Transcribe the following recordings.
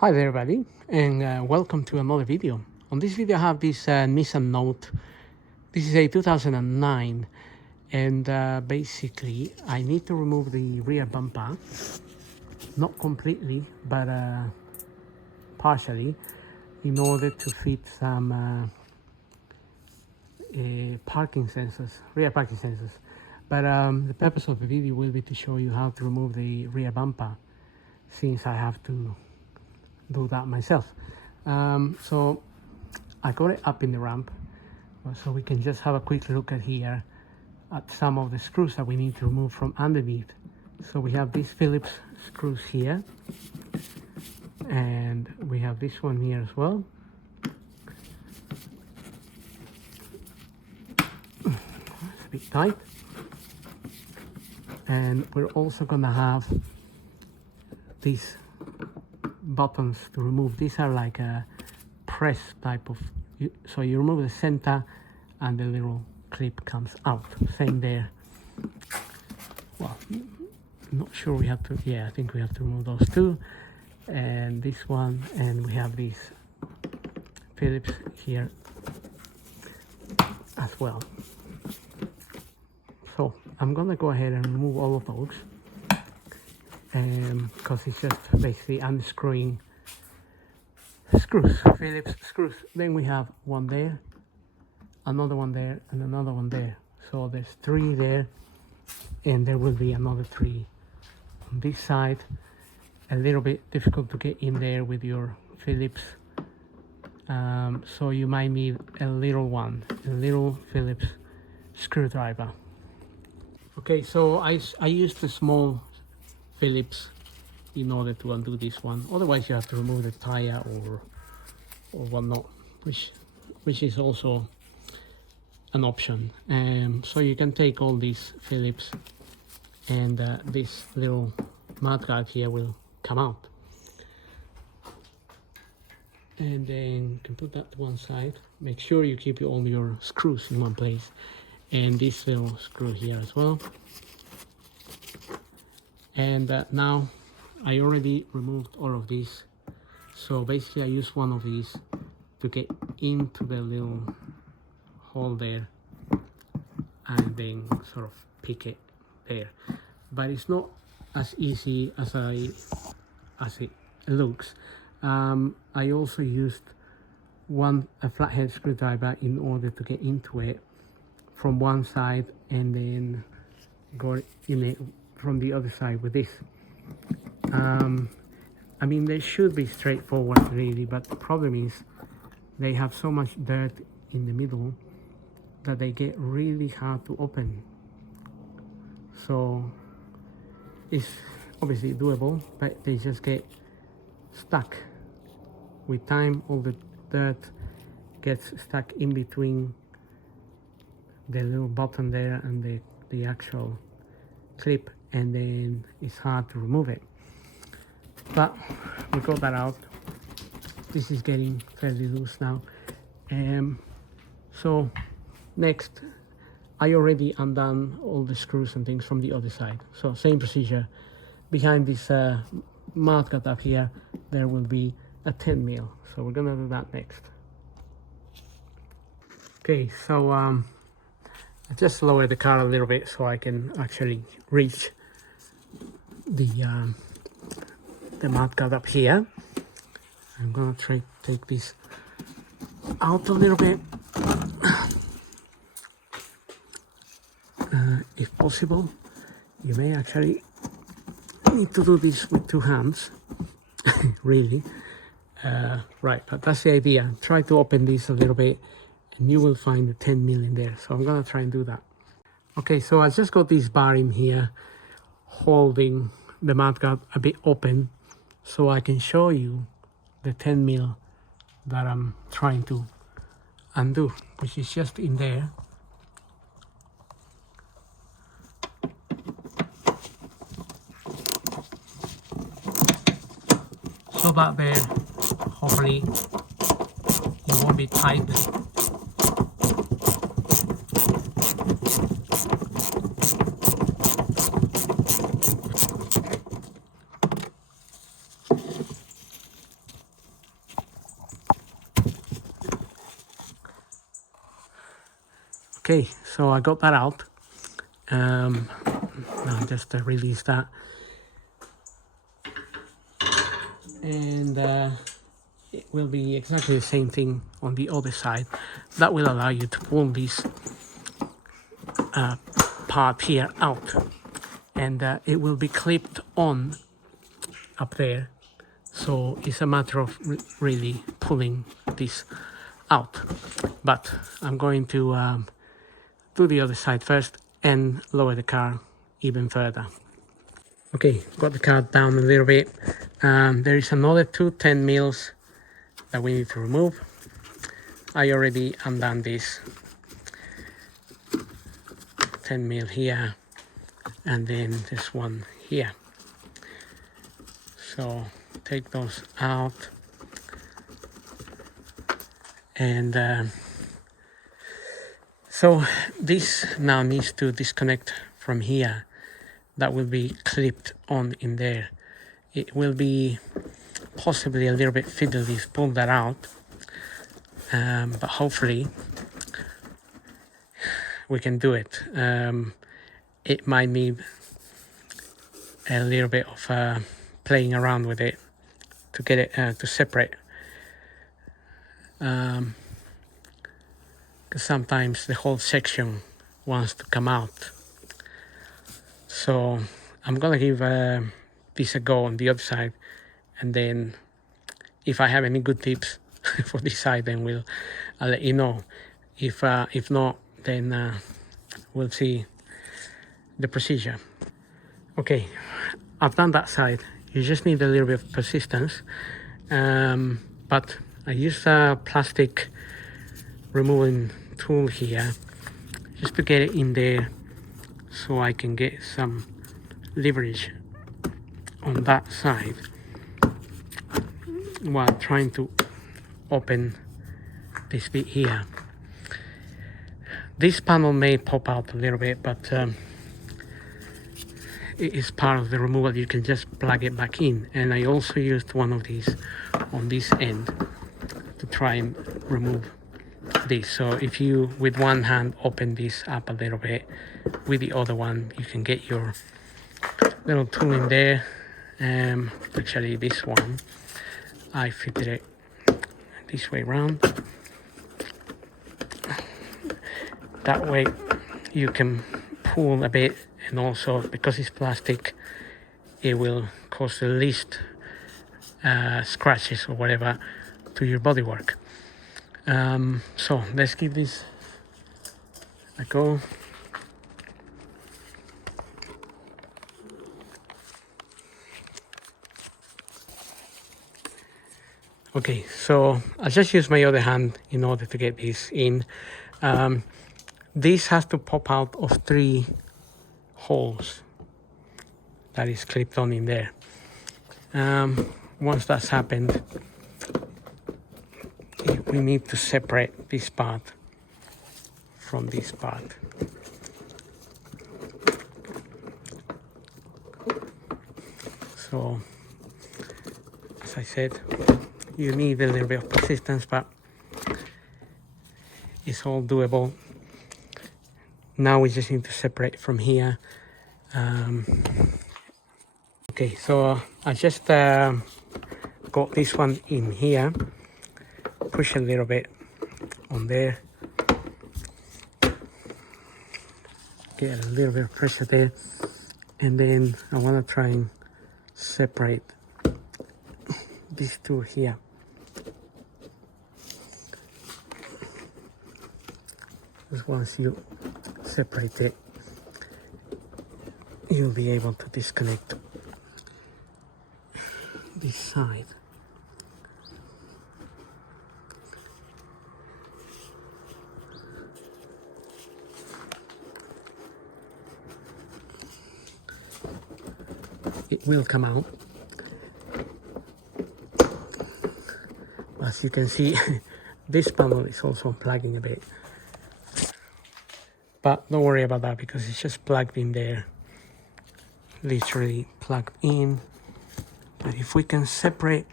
Hi there everybody, and welcome to another video. On this video I have this Nissan Note. This is a 2009, and basically I need to remove the rear bumper, not completely but partially, in order to fit some parking sensors, rear parking sensors. But the purpose of the video will be to show you how to remove the rear bumper, since I have to do that myself. So I got it up in the ramp, so we can just have a quick look at here at some of the screws that we need to remove from underneath. So we have these Phillips screws here, and we have this one here as well. It's a bit tight. And we're also gonna have these buttons to remove. These are like a press type of, so you remove the center and the little clip comes out. Same there. Well, not sure we have to, yeah, I think we have to remove those two, and this one, and we have these Phillips here as well. So I'm gonna go ahead and remove all of those, because it's just basically unscrewing screws, Phillips screws. Then we have one there, another one there, and another one there. So there's three there, and there will be another three on this side. A little bit difficult to get in there with your Phillips, so you might need a little Phillips screwdriver. Okay, so I used the small Phillips in order to undo this one. Otherwise you have to remove the tire or whatnot, which is also an option. So you can take all these Phillips, and this little mud guard here will come out, and then you can put that to one side. Make sure you keep all your screws in one place, and this little screw here as well. And now I already removed all of these, so basically I use one of these to get into the little hole there, and then sort of pick it there. But it's not as easy as it looks. I also used a flathead screwdriver in order to get into it from one side, and then go in it from the other side with this. I mean, they should be straightforward really, but the problem is they have so much dirt in the middle that they get really hard to open. So it's obviously doable, but they just get stuck. With time, all the dirt gets stuck in between the little button there and the actual clip, and then it's hard to remove it. But we got that out. This is getting fairly loose now. So next, I already undone all the screws and things from the other side. So same procedure. Behind this mouth cut up here, there will be a 10 mil. So we're gonna do that next. Okay, so I just lower the car a little bit so I can actually reach the mud guard up here. I'm gonna try to take this out a little bit, if possible. You may actually need to do this with two hands, really. Right, but that's the idea. Try to open this a little bit, and you will find the 10 mil in there. So I'm gonna try and do that. Okay, so I just got this bar in here holding the mud guard a bit open, so I can show you the 10 mil that I'm trying to undo, which is just in there. So that there, hopefully it won't be tight. Okay, so I got that out. Now just release that. And it will be exactly the same thing on the other side. That will allow you to pull this part here out, and it will be clipped on up there. So it's a matter of really pulling this out. But I'm going to do the other side first and lower the car even further. Okay, got the car down a little bit. There is another two 10 mils that we need to remove. I already undone this 10 mil here, and then this one here. So take those out, and so this now needs to disconnect from here. That will be clipped on in there. It will be possibly a little bit fiddly to pull that out, but hopefully we can do it. It might need a little bit of playing around with it to get it to separate, because sometimes the whole section wants to come out. So I'm gonna give this a go on the other side, and then if I have any good tips for this side, then I'll let you know. If not, then we'll see the procedure. Okay, I've done that side. You just need a little bit of persistence, but I use a plastic removing tool here just to get it in there, so I can get some leverage on that side while trying to open this bit here. This panel may pop out a little bit, but it is part of the removal. You can just plug it back in, and I also used one of these on this end to try and remove this. So if you with one hand open this up a little bit, with the other one you can get your little tool in there. Actually this one I fitted it this way around. That way you can pull a bit, and also because it's plastic, it will cause the least scratches or whatever to your bodywork. So let's give this a go. Okay, so I'll just use my other hand in order to get this in. This has to pop out of 3 holes that is clipped on in there. Once that's happened, we need to separate this part from this part. So, as I said, you need a little bit of persistence, but it's all doable. Now we just need to separate from here. Okay, so I just got this one in here. Push a little bit on there. Get a little bit of pressure there. And then I want to try and separate these two here. Because once you separate it, you'll be able to disconnect this side. It will come out. As you can see, this panel is also plugging a bit. But don't worry about that, because it's just plugged in there. Literally plugged in. But if we can separate.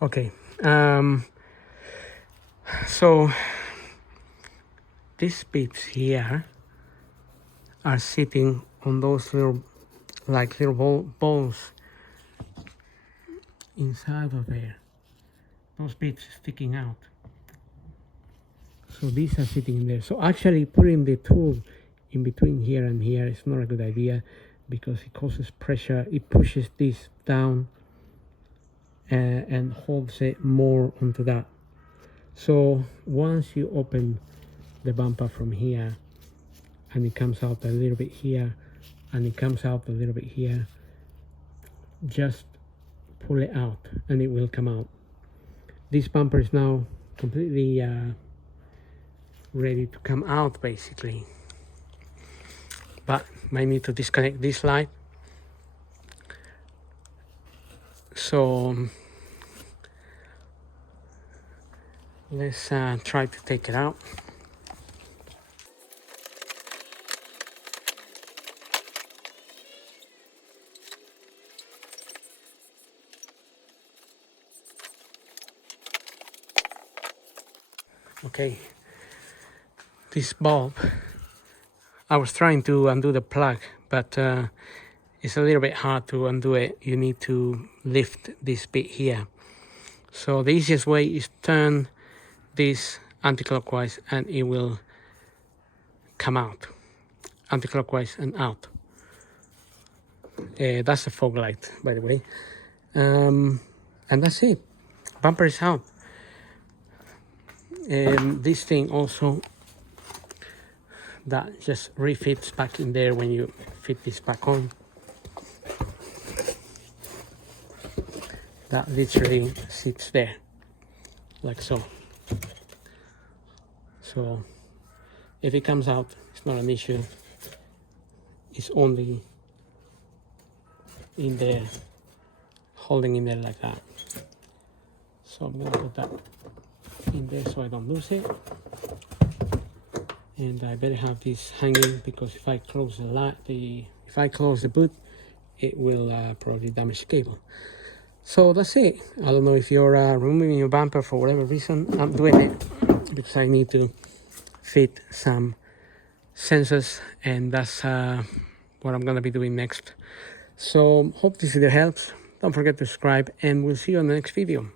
Okay. So these bits here are sitting on those little, like little balls inside of there. Those bits sticking out. So these are sitting in there. So actually putting the tool in between here and here is not a good idea because it causes pressure. It pushes this down and holds it more onto that. So once you open the bumper from here and it comes out a little bit here and it comes out a little bit here, just pull it out and it will come out. This bumper is now completely ready to come out basically, but might need to disconnect this light. So let's try to take it out. Okay, this bulb, I was trying to undo the plug, but it's a little bit hard to undo it. You need to lift this bit here. So the easiest way is turn this anti-clockwise and it will come out. Anti-clockwise and out. That's a fog light, by the way. And that's it. Bumper is out. This thing also, that just refits back in there when you fit this back on. That literally sits there, like so. So if it comes out, it's not an issue. It's only in there, holding in there like that. So I'm gonna put that in there so I don't lose it. And I better have this hanging because if I close the light, if I close the boot, it will probably damage the cable. So that's it. I don't know if you're removing your bumper for whatever reason. I'm doing it because I need to fit some sensors, and that's what I'm gonna be doing next. So hope this video helps. Don't forget to subscribe, and we'll see you on the next video.